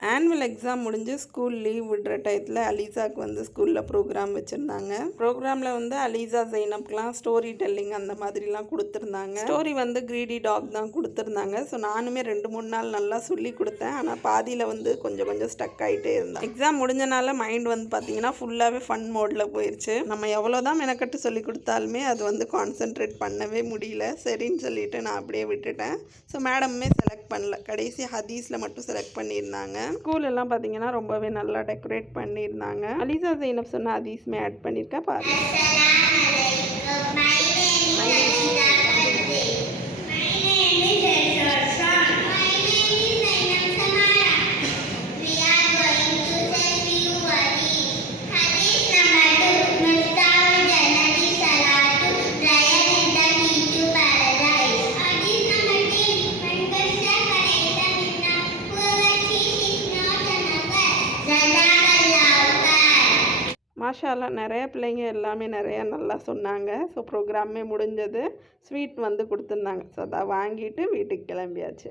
Annual exam முடிஞ்சு school leave விடுற டயத்தில் அலீசாவுக்கு வந்து ஸ்கூலில் ப்ரோக்ராம் வச்சுருந்தாங்க. ப்ரோக்ராமில் வந்து அலீசா ஜெய்னப்லாம் ஸ்டோரி டெல்லிங் அந்த மாதிரிலாம் கொடுத்துருந்தாங்க. ஸ்டோரி வந்து கிரீடி டாக் தான் கொடுத்துருந்தாங்க. ஸோ நானுமே 2-3 நாள் நல்லா சொல்லி கொடுத்தேன். ஆனால் பாதியில் வந்து கொஞ்சம் கொஞ்சம் ஸ்டக் ஆகிட்டே இருந்தேன். எக்ஸாம் முடிஞ்சனால மைண்ட் வந்து பார்த்திங்கன்னா ஃபுல்லாகவே ஃபன் மோடில் போயிடுச்சு. நம்ம எவ்வளோ தான் மெனக்கட்டு சொல்லி கொடுத்தாலுமே அது வந்து கான்சென்ட்ரேட் பண்ணவே முடியல. சரின்னு சொல்லிட்டு நான் அப்படியே விட்டுட்டேன். ஸோ மேடமுமே செலக்ட் பண்ணல. கடைசி ஹதீஸில் மட்டும் செலக்ட் பண்ணியிருந்தாங்க. ஸ்கூல் எல்லாம் பார்த்தீங்கன்னா ரொம்பவே நல்லா டெக்கரேட் பண்ணியிருந்தாங்க. அலீசா ஜெய்னப் சொன்ன ஹதீஸுமே ஆட் பண்ணியிருக்கேன் பாருங்க. மாஷா அல்லாஹ் நிறைய பிள்ளைங்க எல்லாமே நிறையா நல்லா சொன்னாங்க. ஸோ ப்ரோக்ராமே முடிஞ்சது. ஸ்வீட் வந்து கொடுத்துருந்தாங்க. ஸோ அதை வாங்கிட்டு வீட்டுக்கு கிளம்பியாச்சு.